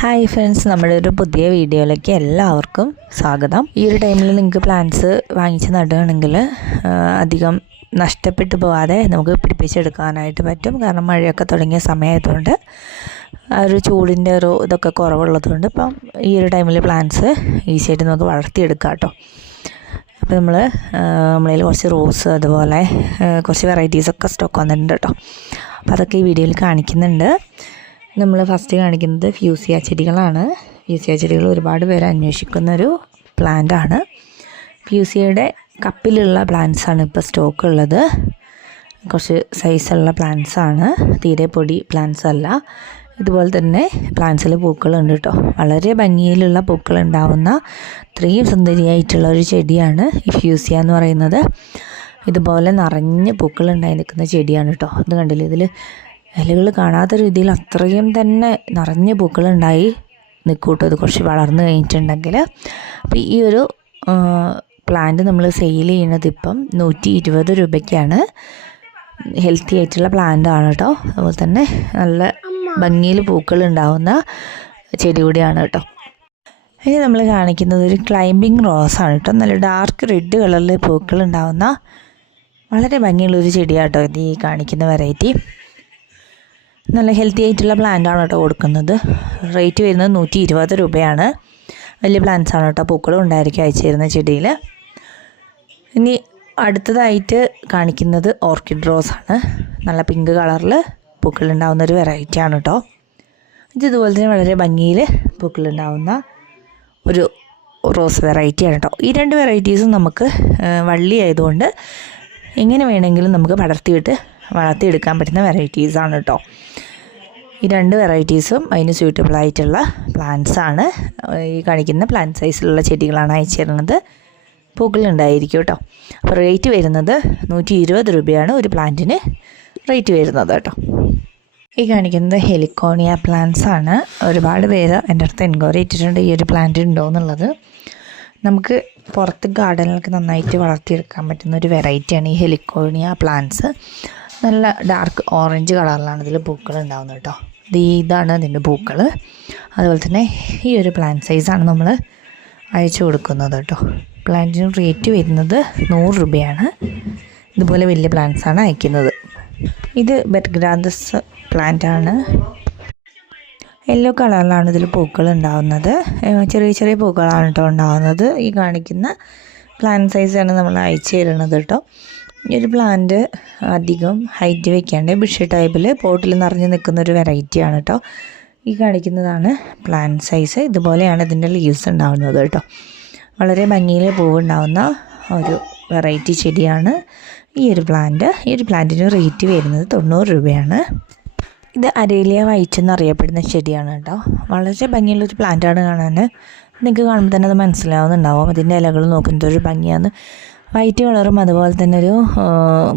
Hi friends നമ്മുടെ ഒരു പുതിയ വീഡിയോയിലേക്ക് എല്ലാവർക്കും സ്വാഗതം. ഈ ഒരു ടൈമിൽ നിങ്ങൾക്ക് പ്ലാന്റ്സ് വാങ്ങിച്ച് നടുകയാണെങ്കിൽ അധികം നഷ്ടപ്പെട്ടു പോവാതെ നമുക്ക് പിടിപ്പിച്ചെടുക്കാനായിട്ട് പറ്റും. കാരണം മഴയൊക്കെ തുടങ്ങിയ സമയമായതുകൊണ്ട് ആ ഒരു ചൂടിന്റെ ഒരു ഇതൊക്കെ കുറവുള്ളതുകൊണ്ട് ഇപ്പം ഈ ഒരു ടൈമിൽ പ്ലാന്റ്സ് ഈസിയായിട്ട് നമുക്ക് വളർത്തിയെടുക്കാം കേട്ടോ. അപ്പോൾ നമ്മൾ നമ്മളതിൽ കുറച്ച് റോസ് അതുപോലെ കുറച്ച് വെറൈറ്റീസൊക്കെ സ്റ്റോക്ക് വന്നിട്ടുണ്ട് കേട്ടോ. അപ്പോൾ അതൊക്കെ ഈ വീഡിയോയിൽ കാണിക്കുന്നുണ്ട്. നമ്മൾ ഫസ്റ്റ് കാണിക്കുന്നത് ഫ്യൂസിയ ചെടികളാണ്. ഫ്യൂസിയ ചെടികൾ ഒരുപാട് പേര് അന്വേഷിക്കുന്നൊരു പ്ലാന്റാണ് ഫ്യൂസിയയുടെ കപ്പിലുള്ള പ്ലാന്റ്സ് ആണ് ഇപ്പോൾ സ്റ്റോക്ക് ഉള്ളത്. കുറച്ച് സൈസുള്ള ആണ്. തീരെ പൊടി പ്ലാന്റ്സ് അല്ല. ഇതുപോലെ തന്നെ പ്ലാന്റ്സിൽ പൂക്കളുണ്ട് കേട്ടോ വളരെ ഭംഗിയിലുള്ള പൂക്കൾ ഉണ്ടാവുന്ന ഇത്രയും സുന്ദരിയായിട്ടുള്ള ഒരു ചെടിയാണ് ഈ ഫ്യൂസിയ എന്ന് പറയുന്നത്. ഇതുപോലെ നിറഞ്ഞ് പൂക്കളുണ്ടായി നിൽക്കുന്ന ചെടിയാണ് കേട്ടോ അത് കണ്ടില്ല? ഇതിൽ ഇലകൾ കാണാത്ത രീതിയിൽ അത്രയും തന്നെ നിറഞ്ഞ പൂക്കളുണ്ടായി. നിൽക്കൂട്ടോ ഇത് കുറച്ച് വളർന്നു കഴിഞ്ഞിട്ടുണ്ടെങ്കിൽ അപ്പോൾ ഈ ഒരു പ്ലാന്റ് നമ്മൾ സെയിൽ ചെയ്യുന്നത് ഇപ്പം നൂറ്റി ഇരുപത് രൂപയ്ക്കാണ്. ഹെൽത്തി ആയിട്ടുള്ള പ്ലാന്റ് ആണ് കേട്ടോ. അതുപോലെ തന്നെ നല്ല ഭംഗിയിൽ പൂക്കൾ ഉണ്ടാവുന്ന ചെടി കൂടിയാണ് കേട്ടോ. ഇനി നമ്മൾ കാണിക്കുന്നത് ഒരു ക്ലൈംബിങ് റോസ് ആണ് കേട്ടോ. നല്ല ഡാർക്ക് റെഡ് കളറിൽ പൂക്കൾ ഉണ്ടാവുന്ന വളരെ ഭംഗിയുള്ളൊരു ചെടിയാട്ടോ ഇത് ഈ കാണിക്കുന്ന വെറൈറ്റി നല്ല ഹെൽത്തി ആയിട്ടുള്ള പ്ലാന്റ് ആണ് കേട്ടോ കൊടുക്കുന്നത്. റേറ്റ് വരുന്നത് നൂറ്റി ഇരുപത് രൂപയാണ്. വലിയ പ്ലാന്റ്സ് ആണ് കേട്ടോ പൂക്കളും ഉണ്ടായിരിക്കും അയച്ചു തരുന്ന ചെടിയിൽ ഇനി അടുത്തതായിട്ട് കാണിക്കുന്നത് ഓർക്കിഡ് റോസ് ആണ്. നല്ല പിങ്ക് കളറിൽ പൂക്കളുണ്ടാവുന്ന ഒരു വെറൈറ്റി ആണ് കേട്ടോ. ഇത് ഇതുപോലെ തന്നെ വളരെ ഭംഗിയിൽ പൂക്കളുണ്ടാവുന്ന ഒരു റോസ് വെറൈറ്റി ആണ് കേട്ടോ. ഈ രണ്ട് വെറൈറ്റീസും നമുക്ക് വള്ളി ആയതുകൊണ്ട് എങ്ങനെ വേണമെങ്കിലും നമുക്ക് പടർത്തിയിട്ട് വളർത്തിയെടുക്കാൻ പറ്റുന്ന വെറൈറ്റീസാണ് കേട്ടോ ഈ രണ്ട് വെറൈറ്റീസും അതിന് സ്യൂട്ടബിൾ ആയിട്ടുള്ള പ്ലാന്റ്സ് ആണ്. ഈ കാണിക്കുന്ന പ്ലാന്റ് സൈസിലുള്ള ചെടികളാണ് അയച്ചു തരുന്നത്. പൂക്കളുണ്ടായിരിക്കും കേട്ടോ അപ്പോൾ റേറ്റ് വരുന്നത് നൂറ്റി ഇരുപത് രൂപയാണ് ഒരു പ്ലാന്റിന് റേറ്റ് വരുന്നത് കേട്ടോ ഈ കാണിക്കുന്നത് ഹെലിക്കോണിയ പ്ലാന്റ്സ് ആണ്. ഒരുപാട് പേര് എന്റെ അടുത്ത് എൻക്വയറി ഇട്ടിട്ടുണ്ട് ഈ ഒരു പ്ലാന്റ് ഉണ്ടോ എന്നുള്ളത്. നമുക്ക് പുറത്ത് ഗാർഡനിലൊക്കെ നന്നായിട്ട് വളർത്തിയെടുക്കാൻ പറ്റുന്ന ഒരു വെറൈറ്റിയാണ് ഈ ഹെലിക്കോണിയ പ്ലാന്റ്സ് നല്ല ഡാർക്ക് ഓറഞ്ച് കളറിലാണ് ഇതിൽ പൂക്കൾ ഉണ്ടാകുന്നത് കേട്ടോ ഇത് ഇതാണ് അതിന്റെ പൂക്കൾ അതുപോലെ തന്നെ ഈ ഒരു പ്ലാന്റ് സൈസാണ് നമ്മൾ അയച്ചു കൊടുക്കുന്നത് കേട്ടോ പ്ലാന്റിന് റേറ്റ് വരുന്നത് നൂറ് രൂപയാണ്. ഇതുപോലെ വലിയ പ്ലാന്റ്സ് ആണ് അയക്കുന്നത്. ഇത് ബെർഗ്രാന്തസ് ആണ്. യെല്ലോ കളറിലാണ് ഇതിൽ പൂക്കൾ ഉണ്ടാവുന്നത് ചെറിയ ചെറിയ പൂക്കളാണ് കേട്ടോ ഉണ്ടാവുന്നത് ഈ കാണിക്കുന്ന പ്ലാന്റ് സൈസാണ് നമ്മൾ അയച്ചു തരുന്നത് കേട്ടോ ഈ ഒരു പ്ലാന്റ് അധികം ഹൈറ്റ് വെക്കാണ്ട് ബുഷ് ടൈപ്പിൽ പോട്ടിൽ നിറഞ്ഞു നിൽക്കുന്ന ഒരു വെറൈറ്റിയാണ് കേട്ടോ ഈ കാണിക്കുന്നതാണ് പ്ലാന്റ് സൈസ് ഇതുപോലെയാണ് ഇതിന്റെ ലീവ്സ് ഉണ്ടാവുന്നത് കേട്ടോ വളരെ ഭംഗിയിൽ പൂവുണ്ടാവുന്ന ഒരു വെറൈറ്റി ചെടിയാണ് ഈ ഒരു പ്ലാന്റ് ഈ ഒരു പ്ലാന്റിന് റേറ്റ് വരുന്നത് തൊണ്ണൂറ് രൂപയാണ്. ഇത് അരേലിയ വൈറ്റ് എന്നറിയപ്പെടുന്ന ചെടിയാണ് കേട്ടോ വളരെ ഭംഗിയുള്ളൊരു പ്ലാന്റാണ് കാണാൻ നിങ്ങൾക്ക് കാണുമ്പോൾ തന്നെ അത് മനസ്സിലാവുന്നുണ്ടാവും. അതിന്റെ ഇലകൾ നോക്കുന്നത് ഒരു ഭംഗിയാണ് വൈറ്റ് കളറും അതുപോലെ തന്നെ ഒരു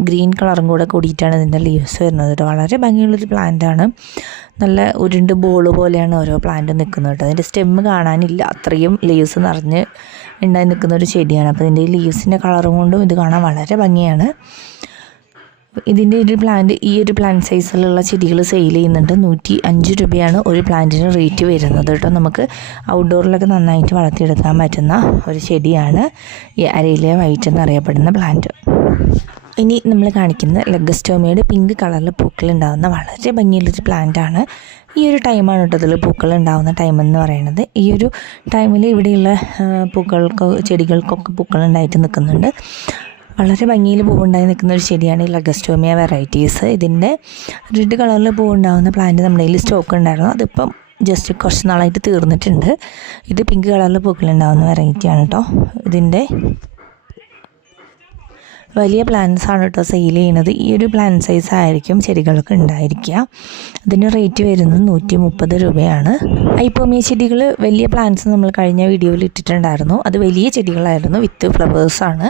ഗ്രീൻ കളറും കൂടെ കൂടിയിട്ടാണ് ഇതിന്റെ ലീവ്സ് വരുന്നത് കേട്ടോ വളരെ ഭംഗിയുള്ളൊരു പ്ലാന്റാണ് നല്ല ഉരുണ്ട് ബോൾ പോലെയാണ് ഓരോ പ്ലാന്റ് നിൽക്കുന്നത് കേട്ടോ അതിന്റെ സ്റ്റെമ്മ് കാണാനില്ല. അത്രയും ലീവ്സ് നിറഞ്ഞ് ഉണ്ടായി നിൽക്കുന്ന ഒരു ചെടിയാണ്. അപ്പോൾ ഇതിന്റെ ലീവ്സിന്റെ കളറും കൊണ്ടും ഇത് കാണാൻ വളരെ ഭംഗിയാണ്. ഇതിന്റെ ഒരു പ്ലാന്റ് ഈ ഒരു പ്ലാന്റ് സൈസിലുള്ള ചെടികൾ സെയിൽ ചെയ്യുന്നുണ്ട്. നൂറ്റി അഞ്ച് രൂപയാണ് ഒരു പ്ലാന്റിന് റേറ്റ് വരുന്നത് കേട്ടോ. നമുക്ക് ഔട്ട്ഡോറിലൊക്കെ നന്നായിട്ട് വളർത്തിയെടുക്കാൻ പറ്റുന്ന ഒരു ചെടിയാണ് ഈ അരയിലെ വൈറ്റ് എന്നറിയപ്പെടുന്ന പ്ലാന്റ് ഇനി നമ്മൾ കാണിക്കുന്ന ലെഗസ്റ്റോമിയുടെ പിങ്ക് കളറിൽ പൂക്കൾ ഉണ്ടാകുന്ന വളരെ ഭംഗിയുള്ളൊരു പ്ലാന്റാണ് ഈ ഒരു ടൈമാണ് കേട്ടോ ഇതിൽ പൂക്കൾ ഉണ്ടാകുന്ന ടൈം പറയുന്നത്. ഈ ഒരു ടൈമിൽ ഇവിടെയുള്ള പൂക്കൾക്കോ ചെടികൾക്കൊക്കെ പൂക്കൾ ഉണ്ടായിട്ട് നിൽക്കുന്നുണ്ട്. വളരെ ഭംഗിയിൽ പൂവുണ്ടായി നിൽക്കുന്ന ഒരു ചെടിയാണ് ഈ ലഗസ്റ്റോമിയ വെറൈറ്റീസ് ഇതിന്റെ റെഡ് കളറിൽ പൂവുണ്ടാകുന്ന പ്ലാന്റ് നമ്മുടെ കയ്യിൽ സ്റ്റോക്ക് ഉണ്ടായിരുന്നു. അതിപ്പം ജസ്റ്റ് കുറച്ച് നാളായിട്ട് തീർന്നിട്ടുണ്ട്. ഇത് പിങ്ക് കളറിൽ പൂക്കളുണ്ടാകുന്ന വെറൈറ്റിയാണ് കേട്ടോ ഇതിന്റെ വലിയ പ്ലാന്റ്സ് ആണ് കേട്ടോ സെയിൽ ചെയ്യുന്നത്. ഈ ഒരു പ്ലാന്റ് സൈസ് ആയിരിക്കും ചെടികൾക്ക് ഉണ്ടായിരിക്കുക. അതിന് റേറ്റ് വരുന്നത് നൂറ്റി മുപ്പത് രൂപയാണ്. ഐപ്പോമിയ ചെടികൾ വലിയ പ്ലാന്റ്സ് നമ്മൾ കഴിഞ്ഞ വീഡിയോയിൽ ഇട്ടിട്ടുണ്ടായിരുന്നു. അത് വലിയ ചെടികളായിരുന്നു. വിത്ത് ഫ്ലവേഴ്സാണ്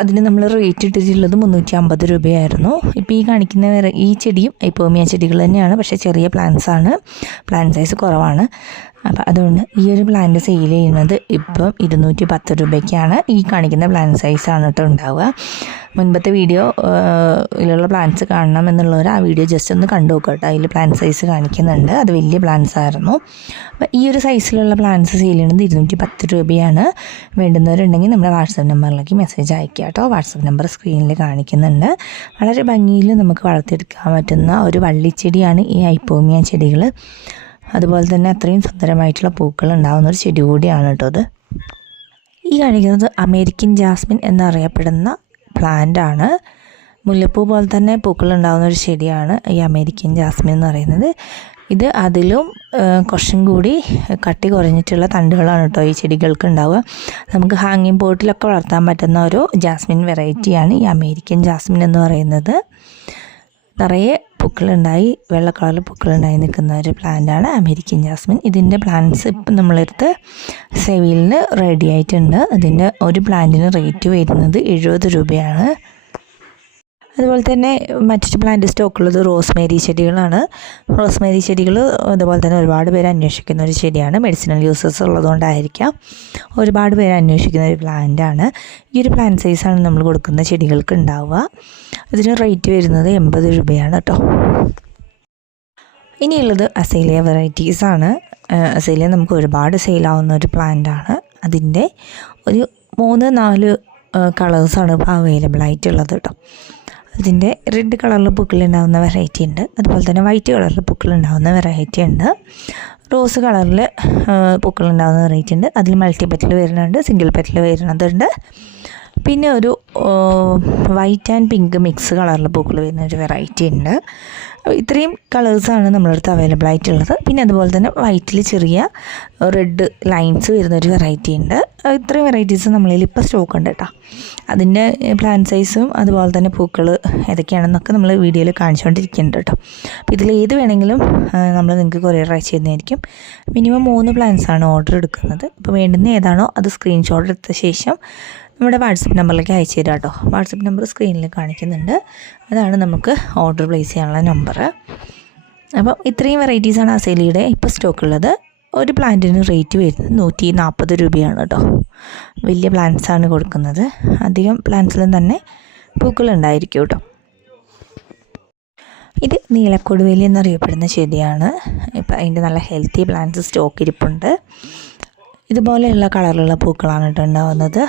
അതിന് നമ്മൾ റേറ്റ് ഇട്ടിട്ടുള്ളത് മുന്നൂറ്റി അമ്പത് രൂപയായിരുന്നു. ഇപ്പോൾ ഈ കാണിക്കുന്ന ഈ ചെടിയും ഐപ്പോമിയ ചെടികൾ തന്നെയാണ്. പക്ഷേ ചെറിയ പ്ലാന്റ്സ് ആണ്. പ്ലാന്റ് സൈസ് കുറവാണ്. അപ്പോൾ അതുകൊണ്ട് ഈ ഒരു പ്ലാന്റ് സെയിൽ ചെയ്യുന്നത് ഇപ്പം ഇരുന്നൂറ്റി പത്ത് രൂപയ്ക്കാണ് ഈ കാണിക്കുന്ന പ്ലാന്റ് സൈസാണ് കേട്ടോ ഉണ്ടാവുക. മുൻപത്തെ വീഡിയോ ഇതിലുള്ള പ്ലാന്റ്സ് കാണണം എന്നുള്ളവർ ആ വീഡിയോ ജസ്റ്റ് ഒന്ന് കണ്ടു നോക്കട്ടെ കേട്ടോ അതിൽ പ്ലാന്റ് സൈസ് കാണിക്കുന്നുണ്ട്. അത് വലിയ പ്ലാന്റ്സ് ആയിരുന്നു. അപ്പോൾ ഈ ഒരു സൈസിലുള്ള പ്ലാന്റ്സ് സെയിൽ ചെയ്യുന്നത് ഇരുന്നൂറ്റി പത്ത് രൂപയാണ്. വേണ്ടുന്നവരുണ്ടെങ്കിൽ നമ്മുടെ വാട്സപ്പ് നമ്പറിലേക്ക് മെസ്സേജ് അയക്കുക കേട്ടോ വാട്സപ്പ് നമ്പർ സ്ക്രീനിൽ കാണിക്കുന്നുണ്ട്. വളരെ ഭംഗിയിൽ നമുക്ക് വളർത്തിയെടുക്കാൻ പറ്റുന്ന ഒരു വള്ളിച്ചെടിയാണ് ഈ ഐപ്പോമിയ ചെടികൾ അതുപോലെ തന്നെ അത്രയും സുന്ദരമായിട്ടുള്ള പൂക്കൾ ഉണ്ടാകുന്ന ഒരു ചെടി കൂടിയാണ് കേട്ടോ അത്. ഈ കാണിക്കുന്നത് അമേരിക്കൻ ജാസ്മിൻ എന്നറിയപ്പെടുന്ന പ്ലാന്റ് ആണ്. മുല്ലപ്പൂ പോലെ തന്നെ പൂക്കൾ ഉണ്ടാകുന്ന ഒരു ചെടിയാണ് ഈ അമേരിക്കൻ ജാസ്മിൻ എന്ന് പറയുന്നത്. ഇത് അതിലും കുറച്ചും കൂടി കട്ടി കുറഞ്ഞിട്ടുള്ള തണ്ടുകളാണ് കേട്ടോ ഈ ചെടികൾക്ക് ഉണ്ടാവുക. നമുക്ക് ഹാങ്ങിങ് പോട്ടിലൊക്കെ വളർത്താൻ പറ്റുന്ന ഒരു ജാസ്മിൻ വെറൈറ്റിയാണ് ഈ അമേരിക്കൻ ജാസ്മിൻ എന്ന് പറയുന്നത്. നിറയെ പൂക്കളുണ്ടായി. വെള്ള കളറിൽ പൂക്കളുണ്ടായി നിൽക്കുന്ന ഒരു പ്ലാന്റാണ് അമേരിക്കൻ ജാസ്മിൻ ഇതിന്റെ പ്ലാന്റ്സ് ഇപ്പം നമ്മളെടുത്ത് സെവിലിന് റെഡി ആയിട്ടുണ്ട്. അതിന്റെ ഒരു പ്ലാന്റിന് റേറ്റ് വരുന്നത് എഴുപത് രൂപയാണ്. അതുപോലെ തന്നെ മറ്റൊരു പ്ലാന്റ് സ്റ്റോക്കുള്ളത് റോസ്മേരി ചെടികളാണ്. റോസ്മേരി ചെടികൾ അതുപോലെ തന്നെ ഒരുപാട് പേര് അന്വേഷിക്കുന്ന ഒരു ചെടിയാണ്. മെഡിസിനൽ യൂസസ് ഉള്ളതുകൊണ്ടായിരിക്കാം ഒരുപാട് പേര് അന്വേഷിക്കുന്ന ഒരു പ്ലാന്റാണ് ഈ ഒരു പ്ലാന്റ് സൈസാണ് നമ്മൾ കൊടുക്കുന്ന ചെടികൾക്ക് ഉണ്ടാവുക. ഇതിന് റേറ്റ് വരുന്നത് എൺപത് രൂപയാണ് കേട്ടോ. ഇനിയുള്ളത് അസേലിയ വെറൈറ്റീസ് ആണ്. അസേലിയ നമുക്ക് ഒരുപാട് സെയിലാവുന്ന ഒരു പ്ലാന്റ് ആണ്. അതിന്റെ ഒരു മൂന്ന് നാല് കളേഴ്സാണ് ഇപ്പോൾ അവൈലബിൾ ആയിട്ടുള്ളത് കേട്ടോ. അതിന്റെ റെഡ് കളറിൽ പൂക്കളുണ്ടാകുന്ന വെറൈറ്റി ഉണ്ട്. അതുപോലെ തന്നെ വൈറ്റ് കളറിൽ പൂക്കളുണ്ടാകുന്ന വെറൈറ്റി ഉണ്ട്. റോസ് കളറിൽ പൂക്കളുണ്ടാകുന്ന വെറൈറ്റി ഉണ്ട്. അതിൽ മൾട്ടി പെറ്റിൽ വരുന്നുണ്ട് സിംഗിൾ പെറ്റിൽ വരുന്നതുണ്ട്. പിന്നെ ഒരു വൈറ്റ് ആൻഡ് പിങ്ക് മിക്സ് കളറിൽ പൂക്കൾ വരുന്ന ഒരു വെറൈറ്റി ഉണ്ട്. ഇത്രയും കളേഴ്സാണ് നമ്മുടെ അടുത്ത് അവൈലബിൾ ആയിട്ടുള്ളത്. പിന്നെ അതുപോലെ തന്നെ വൈറ്റിൽ ചെറിയ റെഡ് ലൈൻസ് വരുന്ന ഒരു വെറൈറ്റി ഉണ്ട്. ഇത്രയും വെറൈറ്റീസ് നമ്മളിൽ ഇപ്പോൾ സ്റ്റോക്ക് ഉണ്ട് കേട്ടോ അതിന്റെ പ്ലാൻ സൈസും അതുപോലെ തന്നെ പൂക്കൾ ഏതൊക്കെയാണെന്നൊക്കെ നമ്മൾ വീഡിയോയിൽ കാണിച്ചുകൊണ്ടിരിക്കുന്നുണ്ട് കേട്ടോ അപ്പോൾ ഇതിൽ ഏത് വേണമെങ്കിലും നമ്മൾ നിങ്ങൾക്ക് കൊറിയർ അയച്ചു തരുന്നതായിരിക്കും. മിനിമം മൂന്ന് പ്ലാൻസാണ് ഓർഡർ എടുക്കുന്നത്. അപ്പോൾ വേണ്ടുന്ന ഏതാണോ അത് സ്ക്രീൻഷോട്ട് എടുത്ത ശേഷം നമ്മുടെ വാട്സപ്പ് നമ്പറിലേക്ക് അയച്ചു തരാം കേട്ടോ. വാട്സപ്പ് നമ്പർ സ്ക്രീനിൽ കാണിക്കുന്നുണ്ട്. അതാണ് നമുക്ക് ഓർഡർ പ്ലേസ് ചെയ്യാനുള്ള നമ്പർ അപ്പോൾ ഇത്രയും വെറൈറ്റീസാണ് അസേലിയുടെ ഇപ്പോൾ സ്റ്റോക്ക് ഉള്ളത്. ഒരു പ്ലാന്റിന് റേറ്റ് വരുന്നത് നൂറ്റി നാൽപ്പത് രൂപയാണ് കേട്ടോ. വലിയ പ്ലാന്റ്സാണ് കൊടുക്കുന്നത്. അധികം പ്ലാന്റ്സിലും തന്നെ പൂക്കളുണ്ടായിരിക്കും കേട്ടോ. ഇത് നീലക്കൊടുവേലി എന്നറിയപ്പെടുന്ന ചെടിയാണ്. ഇപ്പം അതിന്റെ നല്ല ഹെൽത്തി പ്ലാന്റ്സ് സ്റ്റോക്ക് ഇരിപ്പുണ്ട്. ഇതുപോലെയുള്ള കളറിലുള്ള പൂക്കളാണ് കേട്ടോ ഉണ്ടാവുന്നത്.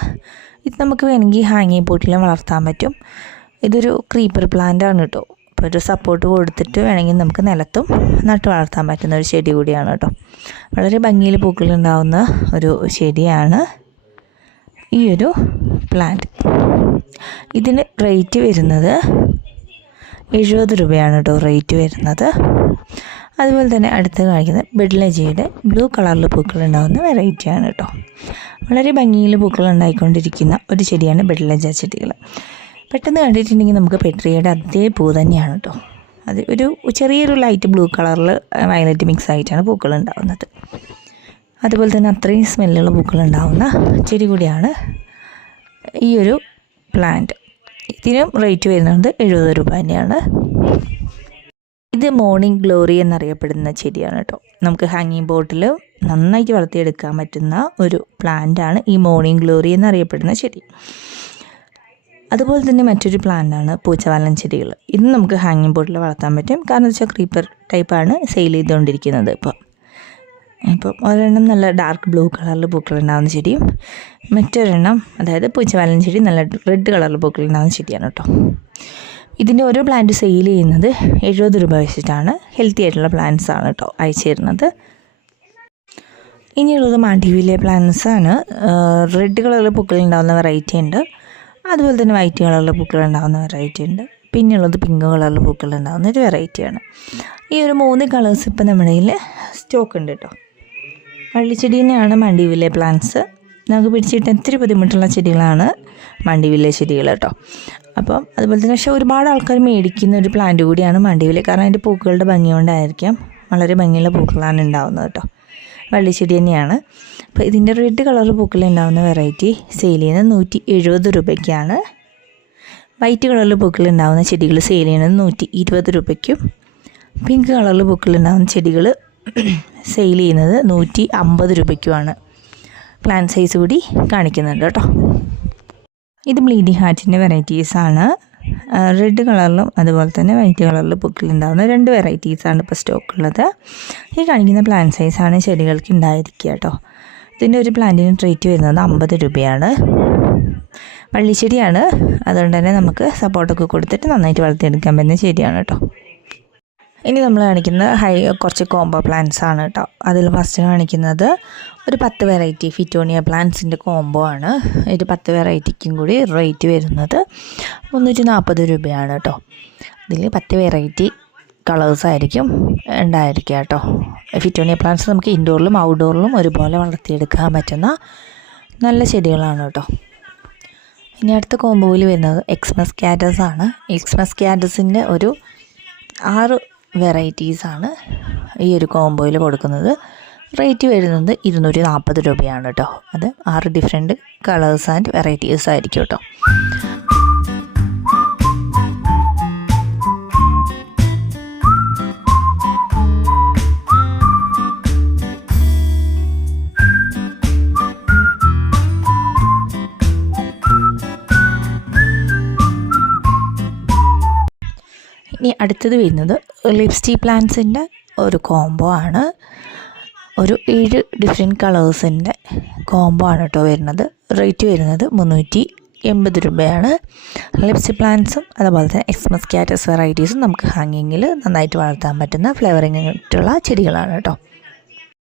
ഇത് നമുക്ക് വേണമെങ്കിൽ ഹാങ്ങിങ് പോട്ടിലും വളർത്താൻ പറ്റും. ഇതൊരു ക്രീപ്പർ പ്ലാന്റ് ആണ് കേട്ടോ അപ്പോൾ ഒരു സപ്പോർട്ട് കൊടുത്തിട്ട് വേണമെങ്കിൽ നമുക്ക് നിലത്തും നട്ട് വളർത്താൻ പറ്റുന്ന ഒരു ചെടി കൂടിയാണ് കേട്ടോ വളരെ ഭംഗിയിൽ പൂക്കളുണ്ടാവുന്ന ഒരു ചെടിയാണ് ഈ ഒരു പ്ലാന്റ് ഇതിന് റേറ്റ് വരുന്നത് എഴുപത് രൂപയാണ് കേട്ടോ റേറ്റ് വരുന്നത്. അതുപോലെ തന്നെ അടുത്ത് കാണിക്കുന്നത് ബെഡ്ലജിയുടെ ബ്ലൂ കളറിൽ പൂക്കൾ ഉണ്ടാകുന്ന വെറൈറ്റിയാണ് കേട്ടോ. വളരെ ഭംഗിയിൽ പൂക്കൾ ഉണ്ടായിക്കൊണ്ടിരിക്കുന്ന ഒരു ചെടിയാണ് ബെഡ്ലജ ചെടികൾ പെട്ടെന്ന് കണ്ടിട്ടുണ്ടെങ്കിൽ നമുക്ക് പെട്രിയയുടെ അതേ പൂ തന്നെയാണ് കേട്ടോ. അത് ഒരു ചെറിയൊരു ലൈറ്റ് ബ്ലൂ കളറിൽ വയലറ്റ് മിക്സ് ആയിട്ടാണ് പൂക്കൾ ഉണ്ടാകുന്നത് അതുപോലെ തന്നെ അത്രയും സ്മെല്ലുള്ള പൂക്കൾ ഉണ്ടാകുന്ന ചെടി കൂടിയാണ് ഈ ഒരു പ്ലാന്റ് ഇതിനും റേറ്റ് വരുന്നത് എഴുപത് രൂപ തന്നെയാണ്. ഇത് മോർണിംഗ് ഗ്ലോറി എന്നറിയപ്പെടുന്ന ചെടിയാണ് കേട്ടോ. നമുക്ക് ഹാങ്ങിങ് ബോട്ടിൽ നന്നായിട്ട് വളർത്തിയെടുക്കാൻ പറ്റുന്ന ഒരു പ്ലാന്റാണ് ഈ മോർണിംഗ് ഗ്ലോറി എന്നറിയപ്പെടുന്ന ചെടി. അതുപോലെ തന്നെ മറ്റൊരു പ്ലാന്റാണ് പൂച്ചവാലൻ ചെടികൾ. ഇത് നമുക്ക് ഹാങ്ങിങ് ബോട്ടിൽ വളർത്താൻ പറ്റും. കാരണം വെച്ചാൽ ക്രീപ്പർ ടൈപ്പാണ് സെയിൽ ചെയ്തുകൊണ്ടിരിക്കുന്നത് ഇപ്പോൾ ഇപ്പം ഒരെണ്ണം നല്ല ഡാർക്ക് ബ്ലൂ കളറിൽ പൂക്കളുണ്ടാകുന്ന ചെടിയും മറ്റൊരെണ്ണം അതായത് പൂച്ചവാലൻ ചെടി നല്ല റെഡ് കളറിൽ പൂക്കളുണ്ടാകുന്ന ചെടിയാണ് കേട്ടോ. ഇതിന്റെ ഓരോ പ്ലാന്റ് സെയിൽ ചെയ്യുന്നത് എഴുപത് രൂപ വെച്ചിട്ടാണ്. ഹെൽത്തി ആയിട്ടുള്ള പ്ലാന്റ്സ് ആണ് കേട്ടോ അയച്ചു തരുന്നത് ഇനിയുള്ളത് മാണ്ടിവിലെ പ്ലാന്റ്സ് ആണ്. റെഡ് കളറിൽ പൂക്കൾ ഉണ്ടാകുന്ന വെറൈറ്റി ഉണ്ട്. അതുപോലെ തന്നെ വൈറ്റ് കളറിൽ പൂക്കൾ ഉണ്ടാകുന്ന വെറൈറ്റി ഉണ്ട്. പിന്നെയുള്ളത് പിങ്ക് കളറിൽ പൂക്കൾ ഉണ്ടാകുന്ന ഒരു വെറൈറ്റിയാണ് ഈ ഒരു മൂന്ന് കളേഴ്സ് ഇപ്പം നമ്മുടെ കയ്യിൽ സ്റ്റോക്ക് ഉണ്ട് കേട്ടോ വള്ളിച്ചെടി തന്നെയാണ് മണ്ടിവിലെ പ്ലാന്റ്സ് നമുക്ക് പിടിച്ചിട്ട് ഒത്തിരി ബുദ്ധിമുട്ടുള്ള ചെടികളാണ് മണ്ടിവില്ല ചെടികൾ കേട്ടോ. അപ്പം അതുപോലെ തന്നെ പക്ഷേ ഒരുപാട് ആൾക്കാർ മേടിക്കുന്ന ഒരു പ്ലാന്റ് കൂടിയാണ് മണ്ടിവിൽ. കാരണം അതിന്റെ പൂക്കളുടെ ഭംഗി കൊണ്ടായിരിക്കാം വളരെ ഭംഗിയുള്ള പൂക്കളാണ് ഉണ്ടാവുന്നത് കേട്ടോ. വള്ളിച്ചെടി തന്നെയാണ്. അപ്പോൾ ഇതിന്റെ റെഡ് കളർ പൂക്കൾ ഉണ്ടാവുന്ന വെറൈറ്റി സെയിൽ ചെയ്യുന്നത് നൂറ്റി എഴുപത് രൂപയ്ക്കാണ് വൈറ്റ് കളറിൽ പൂക്കൾ ഉണ്ടാവുന്ന ചെടികൾ സെയിൽ ചെയ്യുന്നത് നൂറ്റി ഇരുപത് രൂപയ്ക്കും പിങ്ക് കളറിൽ പൂക്കൾ ഉണ്ടാകുന്ന ചെടികൾ സെയിൽ ചെയ്യുന്നത് നൂറ്റി അമ്പത് രൂപയ്ക്കുമാണ്. പ്ലാൻ സൈസ് കൂടി കാണിക്കുന്നുണ്ട് കേട്ടോ. ഇത് ബ്ലീഡിങ് ഹാർട്ടിന്റെ വെറൈറ്റീസാണ് റെഡ് കളറിലും അതുപോലെ തന്നെ വൈറ്റ് കളറിലും പൂക്കളുണ്ടാകുന്ന രണ്ട് വെറൈറ്റീസാണ് ഇപ്പോൾ സ്റ്റോക്കുള്ളത് ഈ കാണിക്കുന്ന പ്ലാൻ സൈസാണ് ചെടികൾക്ക് ഉണ്ടായിരിക്കുക കേട്ടോ. ഇതിന്റെ ഒരു പ്ലാന്റിന് ട്രീറ്റ് വരുന്നത് അമ്പത് രൂപയാണ്. വള്ളിച്ചെടിയാണ് അതുകൊണ്ട് തന്നെ നമുക്ക് സപ്പോർട്ടൊക്കെ കൊടുത്തിട്ട് നന്നായിട്ട് വളർത്തിയെടുക്കാൻ പറ്റുന്ന ചെടിയാണ് കേട്ടോ. ഇനി നമ്മൾ കാണിക്കുന്നത് ഹൈ കുറച്ച് കോംബോ പ്ലാന്റ്സ് ആണ് കേട്ടോ. അതിൽ ഫസ്റ്റ് കാണിക്കുന്നത് ഒരു പത്ത് വെറൈറ്റി ഫിറ്റോണിയ പ്ലാന്റ്സിന്റെ കോംബോ ആണ്. ഒരു പത്ത് വെറൈറ്റിക്കും കൂടി റേറ്റ് വരുന്നത് മുന്നൂറ്റി നാൽപ്പത് രൂപയാണ് കേട്ടോ ഇതിൽ പത്ത് വെറൈറ്റി കളേഴ്സ് ആയിരിക്കും ഉണ്ടായിരിക്കുക കേട്ടോ ഫിറ്റോണിയ പ്ലാന്റ്സ് നമുക്ക് ഇൻഡോറിലും ഔട്ട്ഡോറിലും ഒരുപോലെ വളർത്തിയെടുക്കാൻ പറ്റുന്ന നല്ല ചെടികളാണ് കേട്ടോ ഇനി അടുത്ത കോംബോയിൽ വരുന്നത് എക്സ്മസ് ക്യാറ്റസ് ആണ്. എക്സ്മസ് ക്യാറ്റസിന്റെ ഒരു ആറ് വെറൈറ്റീസാണ് ഈ ഒരു കോംബോയിൽ കൊടുക്കുന്നത്. റേറ്റ് വരുന്നത് ഇരുന്നൂറ്റി നാൽപ്പത് രൂപയാണ് കേട്ടോ അത് ആറ് ഡിഫറെന്റ് കളേഴ്സ് ആൻഡ് വെറൈറ്റീസ് ആയിരിക്കും കേട്ടോ ഇനി അടുത്തത് വരുന്നത് ലിപ്സ്റ്റിക് പ്ലാന്റ്സിന്റെ ഒരു കോംബോ ആണ്. ഒരു ഏഴ് ഡിഫറെന്റ് കളേഴ്സിന്റെ കോംബോ ആണ് കേട്ടോ വരുന്നത്. റേറ്റ് വരുന്നത് മുന്നൂറ്റി എൺപത് രൂപയാണ് ലിപ്സ്റ്റി പ്ലാന്റ്സും അതുപോലെ തന്നെ എക്സ്മസ് ക്യാറ്റസ് വെറൈറ്റീസും നമുക്ക് ഹാങ്ങിങ്ങിൽ നന്നായിട്ട് വളർത്താൻ പറ്റുന്ന ഫ്ലേവറിങ് ആയിട്ടുള്ള ചെടികളാണ് കേട്ടോ